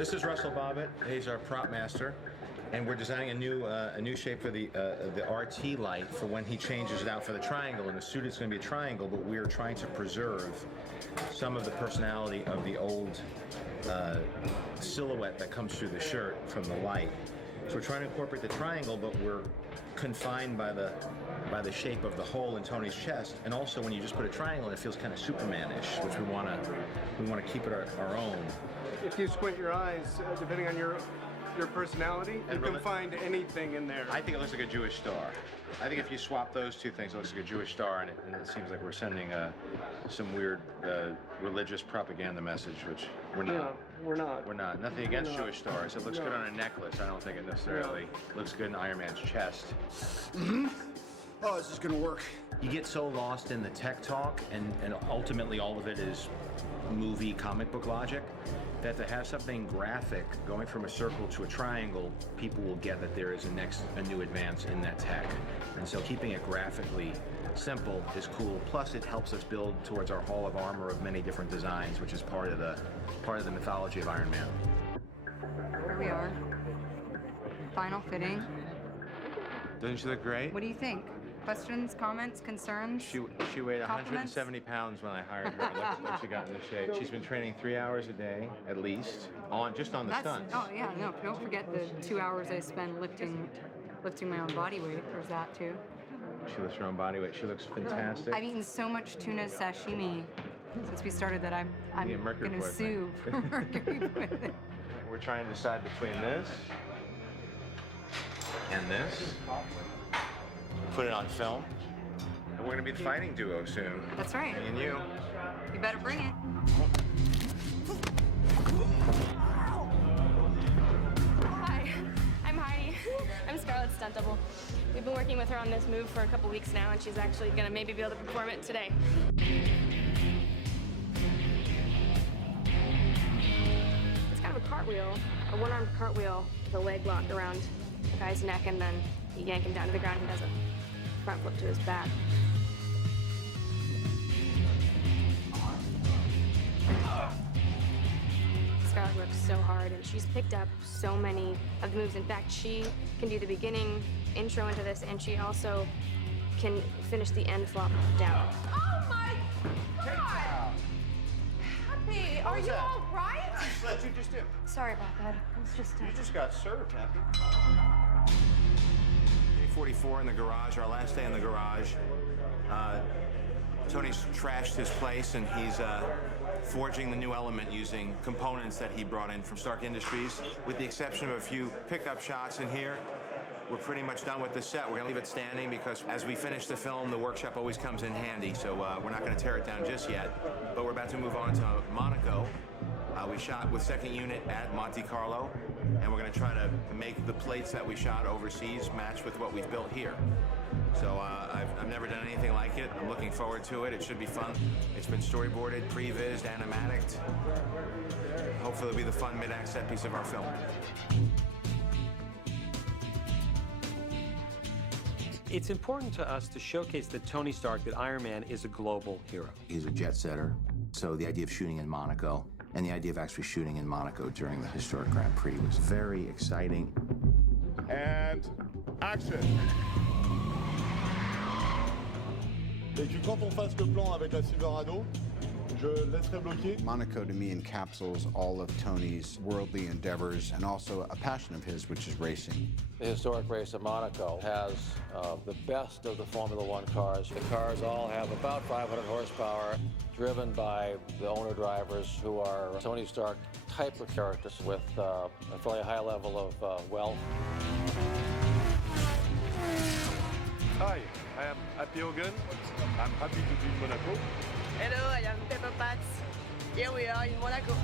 This is Russell Bobbitt. He's our prop master, and we're designing a new shape for the RT light for when he changes it out for the triangle. In the suit, it's going to be a triangle, but we're trying to preserve some of the personality of the old silhouette that comes through the shirt from the light. So we're trying to incorporate the triangle, but we're confined by the shape of the hole in Tony's chest. And also, when you just put a triangle, it feels kind of Superman-ish, which we want to keep it our own. If you squint your eyes, depending on your personality, you can find anything in there. I think it looks like a Jewish star. I think if you swap those two things, it looks like a Jewish star, and it seems like we're sending some weird religious propaganda message, which we're not. No, we're not. We're not. Nothing against Jewish stars. It looks good on a necklace. I don't think it necessarily looks good in Iron Man's chest. Mm-hmm. Oh, this is gonna work. You get so lost in the tech talk, and ultimately all of it is movie comic book logic, that to have something graphic going from a circle to a triangle, people will get that there is a new advance in that tech. And so keeping it graphically simple is cool. Plus it helps us build towards our Hall of Armor of many different designs, which is part of the mythology of Iron Man. Here we are. Final fitting. Doesn't she look great? What do you think? Questions, comments, concerns? She weighed 170 pounds when I hired her. Look what she got in this shape. She's been training 3 hours a day, at least, just on the stunts. Oh yeah, no, don't forget the 2 hours I spend lifting my own body weight. There's that too. She lifts her own body weight. She looks fantastic. I've eaten so much tuna sashimi since we started that I'm going to sue for mercury poisoning. We're trying to decide between this and this. Put it on film. And we're going to be the fighting duo soon. That's right. Me and you. You better bring it. Hi, I'm Heidi. I'm Scarlett's stunt double. We've been working with her on this move for a couple weeks now, and she's actually going to maybe be able to perform it today. It's kind of a cartwheel, a one-armed cartwheel with a leg locked around the guy's neck, and then you yank him down to the ground. He does a front flip to his back. Scarlett works so hard, and she's picked up so many of the moves. In fact, she can do the beginning intro into this, and she also can finish the end flop down. Oh my God! Happy, are you all right? What you just do? Sorry about that. It was just You just got served, Happy. 44 in the garage, our last day in the garage. Tony's trashed his place, and he's forging the new element using components that he brought in from Stark Industries. With the exception of a few pickup shots in here, we're pretty much done with the set. We're gonna leave it standing because as we finish the film, the workshop always comes in handy, so we're not gonna tear it down just yet. But we're about to move on to Monaco. We shot with second unit at Monte Carlo, and we're going to try to make the plates that we shot overseas match with what we've built here. So I've never done anything like it. I'm looking forward to it. It should be fun. It's been storyboarded, pre-vised, animatic. Hopefully it'll be the fun mid-act set piece of our film. It's important to us to showcase that Tony Stark, that Iron Man is a global hero. He's a jet setter, so the idea of shooting in Monaco and the idea of actually shooting in Monaco during the historic Grand Prix was very exciting. And action! Et que quand on fasse le plan avec la Silverado, je laisserai bloquer. Monaco to me encapsulates all of Tony's worldly endeavors and also a passion of his, which is racing. The historic race of Monaco has the best of the Formula One cars. The cars all have about 500 horsepower, driven by the owner-drivers who are Tony Stark type of characters with a fairly high level of wealth. Hi, I am Happy Hogan. I'm happy to be in Monaco. Hello, I am Pepper Potts. Here we are in Monaco.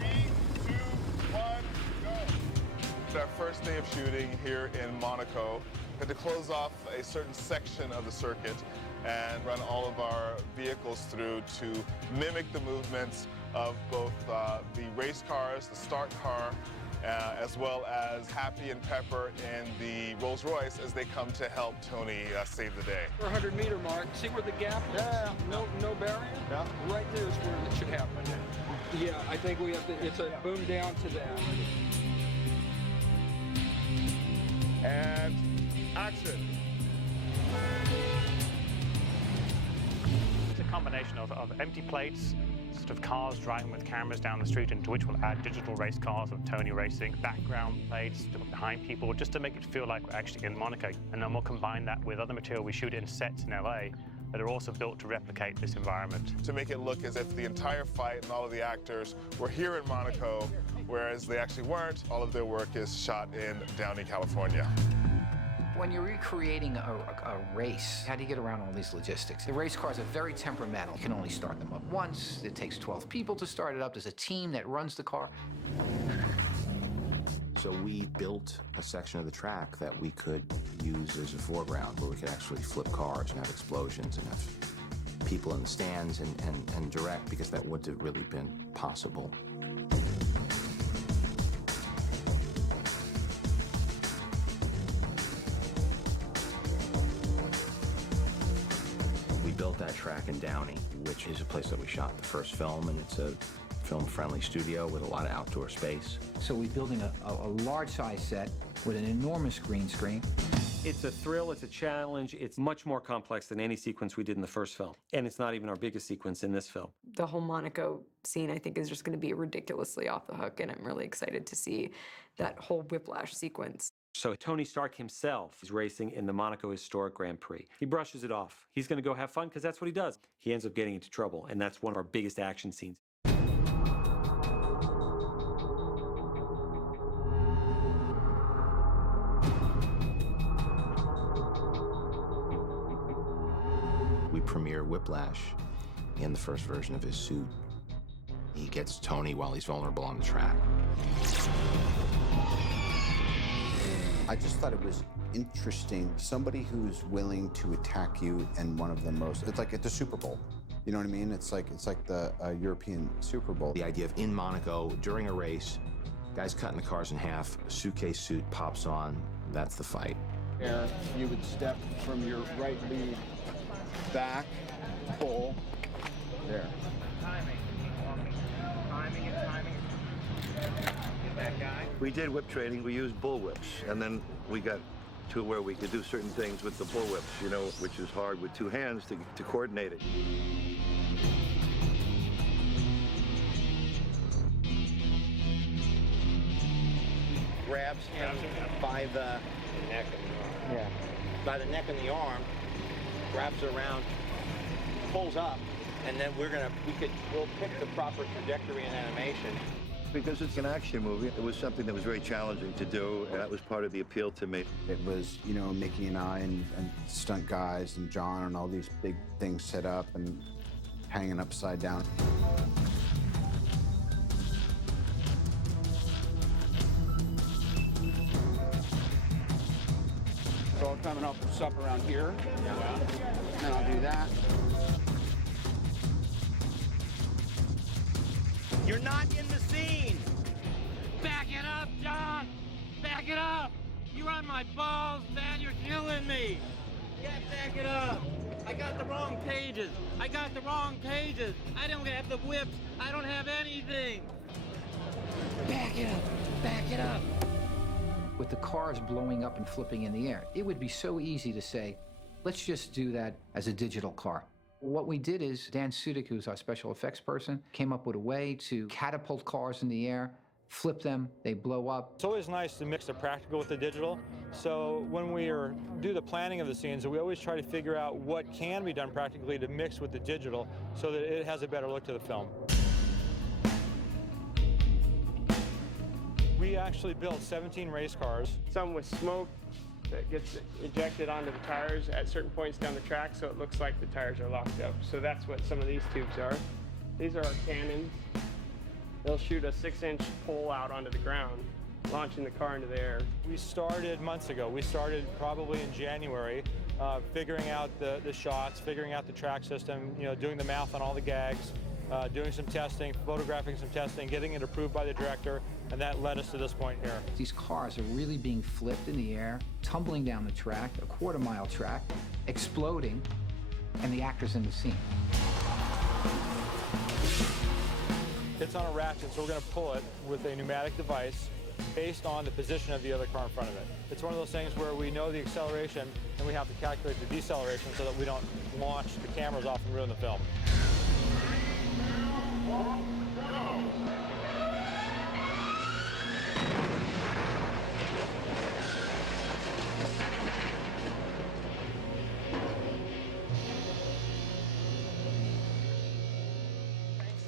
3, 2, 1, go! It's our first day of shooting here in Monaco. We had to close off a certain section of the circuit and run all of our vehicles through to mimic the movements of both the race cars, the Stark car, as well as Happy and Pepper in the Rolls Royce as they come to help Tony save the day. 400-meter mark. See where the gap is? Yeah. No barrier? Yeah. Right there is where it should happen. Yeah, I think we have to, it's a boom down to that. And action. It's a combination of empty plates, sort of cars driving with cameras down the street, into which we'll add digital race cars of Tony racing, background plates behind people, just to make it feel like we're actually in Monaco. And then we'll combine that with other material we shoot in sets in LA that are also built to replicate this environment. To make it look as if the entire fight and all of the actors were here in Monaco, whereas they actually weren't. All of their work is shot in Downey, California. When you're recreating a race, how do you get around all these logistics? The race cars are very temperamental. You can only start them up once. It takes 12 people to start it up. There's a team that runs the car. So we built a section of the track that we could use as a foreground, where we could actually flip cars and have explosions and have people in the stands and direct, because that wouldn't have really been possible. We built that track in Downey, which is a place that we shot the first film, and it's a film-friendly studio with a lot of outdoor space. So we're building a large-size set with an enormous green screen. It's a thrill, it's a challenge, it's much more complex than any sequence we did in the first film. And it's not even our biggest sequence in this film. The whole Monaco scene, I think, is just going to be ridiculously off the hook, and I'm really excited to see that whole Whiplash sequence. So Tony Stark himself is racing in the Monaco Historic Grand Prix. He brushes it off. He's going to go have fun because that's what he does. He ends up getting into trouble, and that's one of our biggest action scenes. We premiere Whiplash in the first version of his suit. He gets Tony while he's vulnerable on the track. I just thought it was interesting. Somebody who's willing to attack you in one of the most, it's like at the Super Bowl. You know what I mean? It's like the European Super Bowl. The idea of in Monaco, during a race, guys cutting the cars in half, a suitcase suit pops on, that's the fight. There, you would step from your right lead back, pull, there. Timing and timing. Get that guy. We did whip training. We used bull whips, and then we got to where we could do certain things with the bull whips, you know, which is hard with two hands to coordinate it. Grabs him by the neck and the arm. Yeah. By the neck and the arm, wraps it around, pulls up, and then we'll pick the proper trajectory and animation. Because it's an action movie, it was something that was very challenging to do, and that was part of the appeal to me. It was, you know, Mickey and I and stunt guys and John and all these big things set up and hanging upside down. So I'm coming up with stuff around here. Yeah. And I'll do that. You're not in the scene! Back it up, John! Back it up! You're on my balls, man! You're killing me! Yeah, back it up! I got the wrong pages! I got the wrong pages! I don't have the whips! I don't have anything! Back it up! Back it up! With the cars blowing up and flipping in the air, it would be so easy to say, let's just do that as a digital car. What we did is, Dan Sudik, who's our special effects person, came up with a way to catapult cars in the air, flip them, they blow up. It's always nice to mix the practical with the digital. So when we do the planning of the scenes, we always try to figure out what can be done practically to mix with the digital so that it has a better look to the film. We actually built 17 race cars. Some with smoke that gets ejected onto the tires at certain points down the track, so it looks like the tires are locked up. So that's what some of these tubes are. These are our cannons. They'll shoot a 6-inch pole out onto the ground, launching the car into the air. We started months ago. We started probably in January, figuring out the shots, figuring out the track system, you know, doing the math on all the gags, doing some testing, photographing some testing, getting it approved by the director, and that led us to this point here. These cars are really being flipped in the air, tumbling down the track, a quarter-mile track, exploding, and the actor's in the scene. It's on a ratchet, so we're going to pull it with a pneumatic device based on the position of the other car in front of it. It's one of those things where we know the acceleration and we have to calculate the deceleration so that we don't launch the cameras off and ruin the film.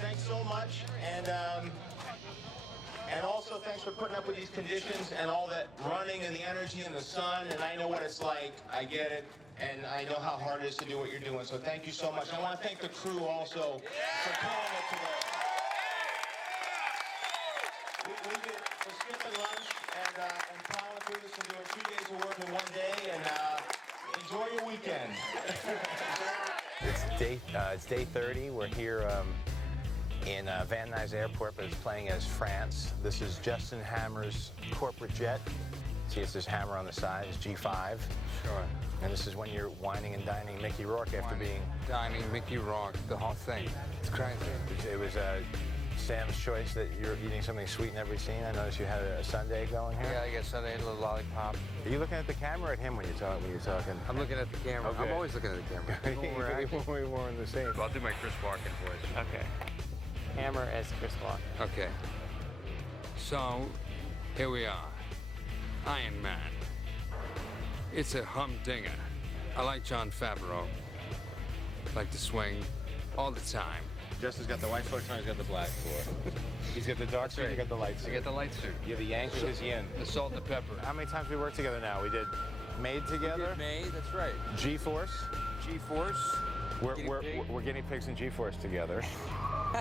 Thanks so much, and also thanks for putting up with these conditions and all that running and the energy and the sun, and I know what it's like. I get it, and I know how hard it is to do what you're doing, so thank you so much. I want to thank the crew also for pulling it today. We're skipping lunch and plowing through this and doing 2 days of work in 1 day, and enjoy your weekend. It's day 30. We're here in Van Nuys Airport, but it's playing as France. This is Justin Hammer's corporate jet. See, it's this Hammer on the side. It's G5. Sure. And this is when you're whining and dining Mickey Rourke after being... Dining Mickey Rourke, the whole thing. It's crazy. It was Sam's choice that you're eating something sweet in every scene. I noticed you had a sundae going here. Yeah, I guess sundae, a little lollipop. Are you looking at the camera or at him when you're talking? I'm looking at the camera. Okay. I'm always looking at the camera. We're more in the same. I'll do my Chris Walken voice. Okay. Hammer as Chris Walken. Okay. So, here we are. Iron Man. It's a humdinger. I like Jon Favreau. Like to swing all the time. Justin's got the white suit, Tony's got the black suit. He's got the dark suit, you got the light suit. I got the light suit. You're the Yang, who's his Yin. The salt and the pepper. How many times we worked together now? We did Made together. We did Made, that's right. G-Force. G-Force. We're guinea pigs in G-Force together.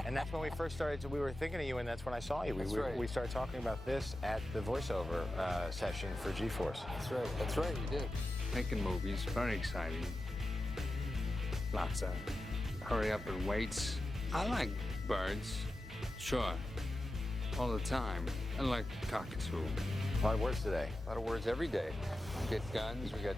And that's when we first started, we were thinking of you, and that's when I saw you. We started talking about this at the voiceover session for G-Force. That's right, we did. Making movies, very exciting. Lots of hurry up and waits. I like birds, sure, all the time. I like cockatoo. A lot of words today. A lot of words every day. We get guns, we got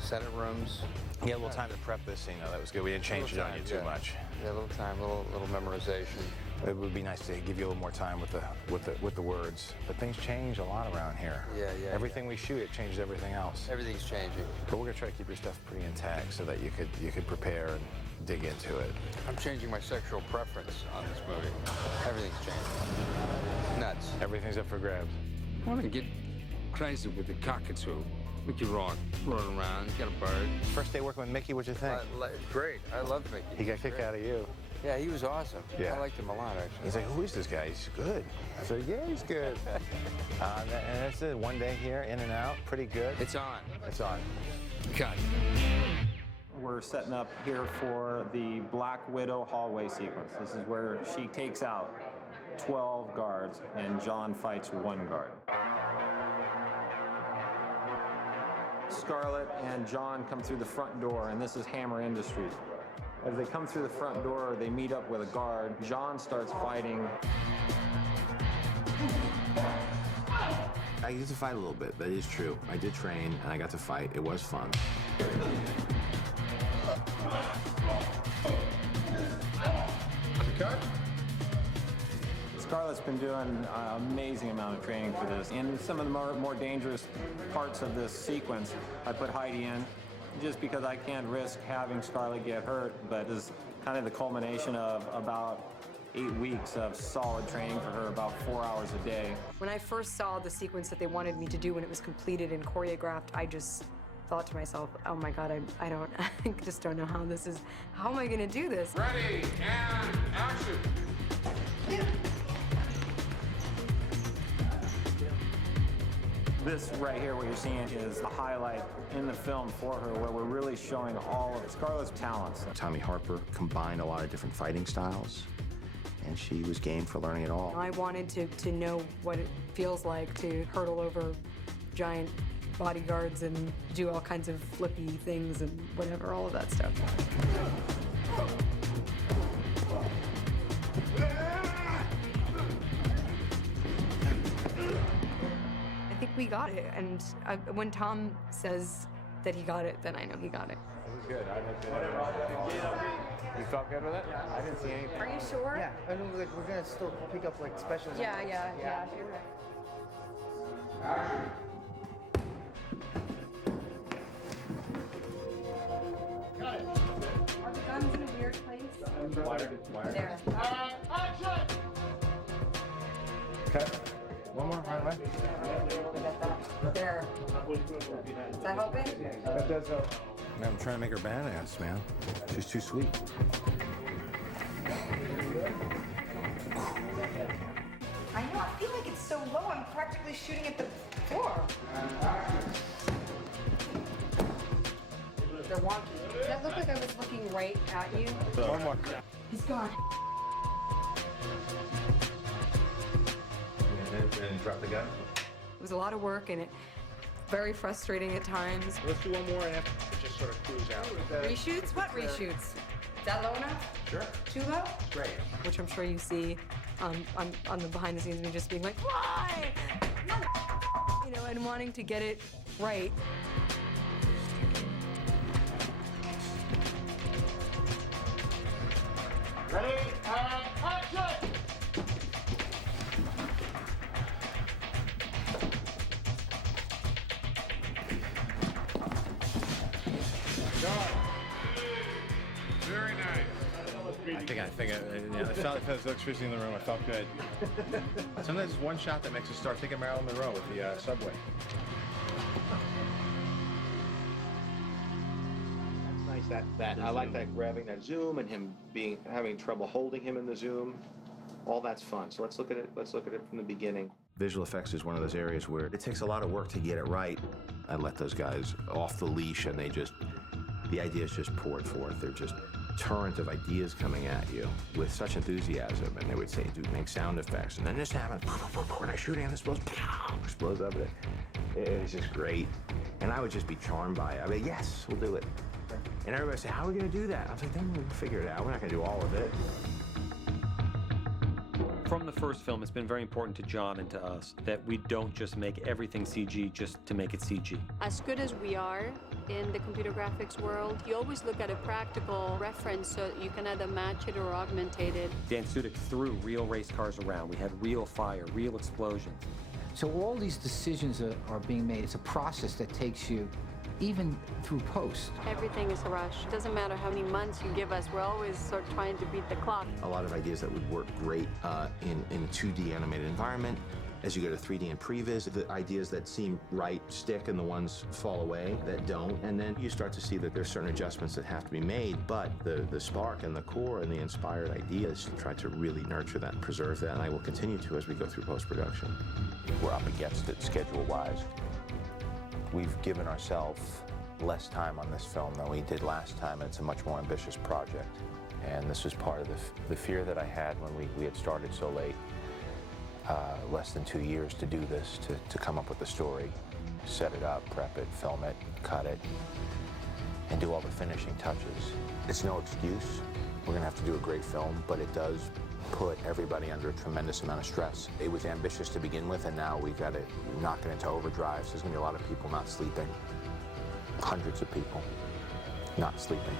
Senate rooms. You had a little time to prep this scene, though. That was good. We didn't change it on you too much. Yeah, a little time, a little memorization. It would be nice to give you a little more time with the words. But things change a lot around here. Yeah. Everything we shoot, it changes everything else. Everything's changing. But we're gonna try to keep your stuff pretty intact so that you could prepare and dig into it. I'm changing my sexual preference on this movie. Everything's changing. Nuts. Everything's up for grabs. I want to get crazy with the cockatoo. Mickey Rourke, running around, got a bird. First day working with Mickey, what'd you think? Great, I love Mickey. He got a kick out of you. Yeah, he was awesome. Yeah. I liked him a lot, actually. He's like, who is this guy? He's good. I said, yeah, he's good. And that's it, 1 day here, in and out, pretty good. It's on. It's on. Cut. We're setting up here for the Black Widow hallway sequence. This is where she takes out 12 guards and John fights 1 guard. Scarlett and John come through the front door, and this is Hammer Industries. As they come through the front door, they meet up with a guard. John starts fighting. I get to fight a little bit, that is true. I did train, and I got to fight. It was fun. Cut. Scarlett's been doing an amazing amount of training for this. In some of the more dangerous parts of this sequence, I put Heidi in just because I can't risk having Scarlett get hurt, but this is kind of the culmination of about 8 weeks of solid training for her, about 4 hours a day. When I first saw the sequence that they wanted me to do when it was completed and choreographed, I just thought to myself, oh my God, I just don't know how this is, how am I gonna do this? Ready, and action. This right here, what you're seeing, is the highlight in the film for her, where we're really showing all of Scarlett's talents. Tommy Harper combined a lot of different fighting styles, and she was game for learning it all. I wanted to know what it feels like to hurdle over giant bodyguards and do all kinds of flippy things and whatever, all of that stuff. we got it. And when Tom says that he got it, then I know he got it. It was good. I looked at it. You felt good with it? I didn't see anything. Are you sure? Yeah, I know, like, we're gonna still pick up like specials. Yeah, you're right. Got it. Are the guns in a weird place? There. Cut. One more, right away. There. Is that helping? That does help. Man, I'm trying to make her badass, man. She's too sweet. I know, I feel like it's so low, I'm practically shooting at the floor. They're wonky. Did that look like I was looking right at you? One more. He's gone. And drop the gun. It was a lot of work and it very frustrating at times. Let's do one more and have to just sort of cruise out. Reshoots? What reshoots? Is that low enough? Sure. Too low? Great. Which I'm sure you see on the behind the scenes, me just being like, why? You know, and wanting to get it right. Ready, and action! Very nice. I think I felt electricity in the room. I felt good. Sometimes it's one shot that makes us start thinking Marilyn Monroe with the subway. That's nice. That I like that grabbing that zoom and him having trouble holding him in the zoom. All that's fun. So let's look at it. Let's look at it from the beginning. Visual effects is one of those areas where it takes a lot of work to get it right. I let those guys off the leash, and the ideas just poured forth. They're just torrent of ideas coming at you with such enthusiasm, and they would say, dude, make sound effects, and then this happens, when I shoot, and this explodes up. It was just great, and I would just be charmed by it. I mean, yes, we'll do it. And everybody would say, how are we going to do that? I was like, then we'll figure it out. We're not going to do all of it. From the first film, it's been very important to John and to us that we don't just make everything CG just to make it CG. As good as we are in the computer graphics world, you always look at a practical reference so you can either match it or augmentate it. Dan Sudik threw real race cars around. We had real fire, real explosions. So all these decisions are being made. It's a process that takes you even through post. Everything is a rush. It doesn't matter how many months you give us, we're always sort of trying to beat the clock. A lot of ideas that would work great in 2D animated environment. As you go to 3D and previs, the ideas that seem right stick and the ones fall away that don't. And then you start to see that there's certain adjustments that have to be made, but the spark and the core and the inspired ideas, try to really nurture that and preserve that, and I will continue to as we go through post-production. We're up against it schedule-wise. We've given ourselves less time on this film than we did last time, and it's a much more ambitious project. And this was part of the fear that I had when we had started so late. Less than 2 years to do this, to come up with the story, set it up, prep it, film it, cut it, and do all the finishing touches. It's no excuse. We're gonna have to do a great film, but it does put everybody under a tremendous amount of stress. It was ambitious to begin with, and now we've got to knock it into overdrive. So there's gonna be a lot of people not sleeping. Hundreds of people not sleeping.